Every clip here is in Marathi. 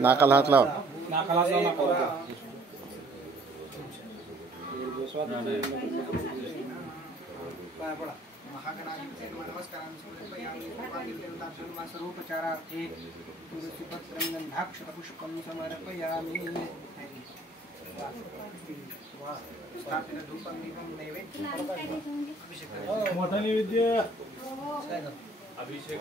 नाकाला हात लाव. सर्वोपचारार्थे तुलसीपत्रं गन्धाक्षतपुष्पं समर्पयामि. स्थापित धूपं दीपं नैवेद्यं मोठा नैवेद्य अभिषेक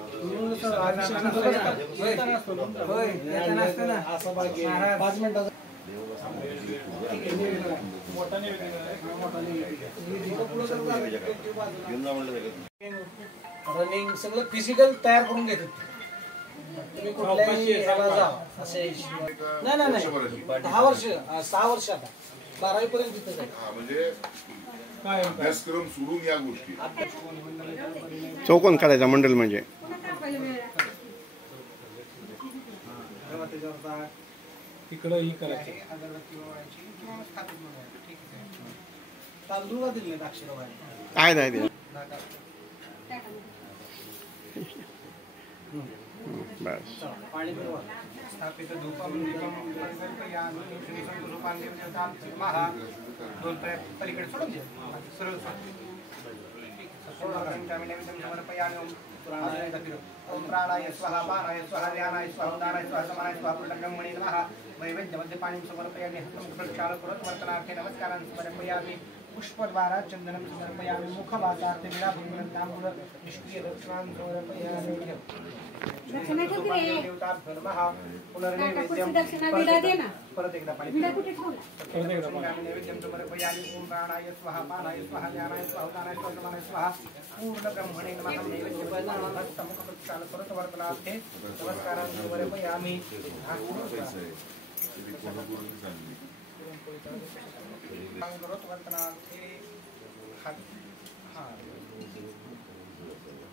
रनिंग सगळं फिजिकल तयार करून घेतात. तुम्ही कुठल्याही याला जा असे नाही 10 वर्ष 6 वर्ष आता 12वी पर्यंत तिथं जाईल. म्हणजे काय अभ्यासक्रम सोडून या गोष्टी चौकोन करायचा मंडल म्हणजे तिकडं ही करायची तांदूळ दिले अक्षर आहे नाही ते बस. पाणी स्थापित धूपम पलीकडे सोडून दे सरळ ओम प्राणाय स्वाहा पानाय स्वाहा ध्यानाय स्वाहा उदानाय स्वाहा समानाय स्वाहा पुरुषब्रह्मणे नमः. वैवेद्यमध्ये पाणी समर्पयामि. हस्तं प्रक्षाल करोत् वर्तनार्थे नमस्कारान् समर्पयामि. पुष्पद्वारा चंदनं समर्पयामि. मुखवासार्थे विलाभूमिं ताम्बूल निष्क्रिय दक्षिणान् समर्पयामि. देवताभ्यो नमः. पुनर्नैवेद्यं परत एकदा पाणी नैवेद्यं समर्पयामि. ओम प्राणाय स्वाहा पानाय स्वाहा ध्यानाय स्वाहा उदानाय स्वाहा समानाय स्वाहा पूर्णब्रह्मणे नमः. नैवेद्यं प्रक्षाल करोत् वर्तनार्थे नमस्कारान् समर्पयामि.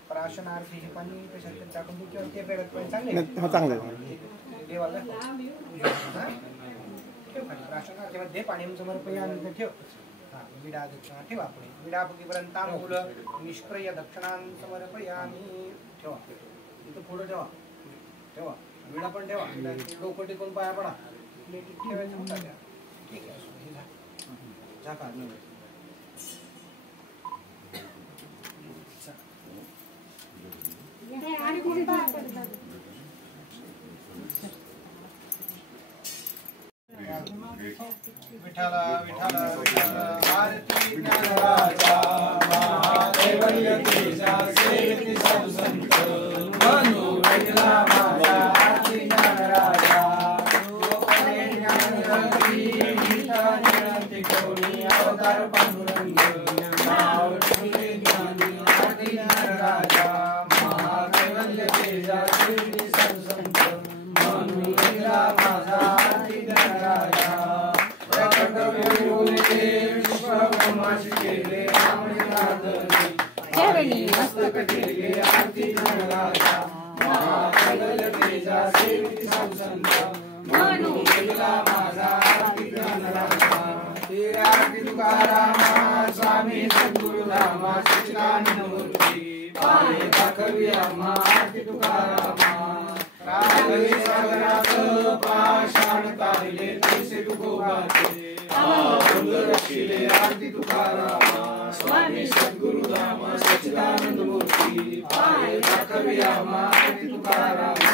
प्राशनार्थी हे पाणी कशात टाकून किंवा ते पेरत पण चांगले देवाला प्राशनार्थीमध्ये पाणी समर्पयामि. ठेव विडा दक्षिणा ठेवा. पुढे विडापुकीपर्यंत तांबूल निष्क्रिय दक्षिणान् समर्पयामि. ठेवा इथं पुढे ठेवा विडा पण ठेवा. डोकं टेकून पाया पडा. ठेवायचं होता त्या ठीक आहे. झाका विठ्ठल विठ्ठल आरती ज्ञानराजा महादेवल्य तेजा सेविती साधु संत बंधू विठ्ठला माझा आरती ज्ञानराजा लोकने ज्ञानरती विठ्ठलाची गौरी अवतार पांडुरंग नाव ठेवले ज्ञानी आरती ज्ञानराजा महादेवल्य तेजा सेविती साधु संत बंधू विठ्ठला माझा आरती ज्ञानराजा. मस्तक केले आरती ज्ञानराजा महादेवल्य तेजा सेविती साधु संत म्हणू गेला माझा आरती ज्ञानराजा. आरती तुकारामा स्वामी सद्गुरुरामा सच्चिदानंद मूर्ती पाये दाखवी आम्हा आरती तुकारामा. राघवी सागरात पाषाण तारिले तैसे तुकोबाचे रक्षिले आरती तुकारामा स्वामी सद्गुरुरामा सच्चिदानंद मूर्ती पाये दाखवी आम्हा आरती तुकारामा.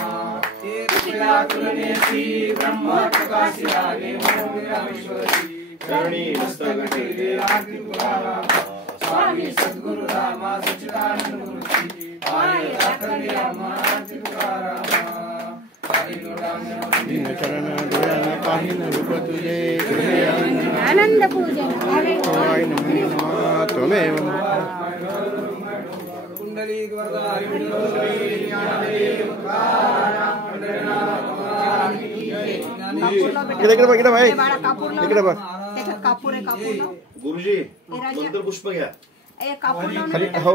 तुलनेची ब्रह्म प्रकाशी आले रामेश्वरी चरणी मस्तक ठेवले आरती तुकारामा स्वामी सद्गुरुरामा सच्चिदानंद मूर्ती पाये दाखवी आम्हा आरती तुकारामा. आनंद पूजन त्वमेव कुंडलीक इकडे बघ भाई इकडे बघ. गुरुजी पुष्प घ्या. हो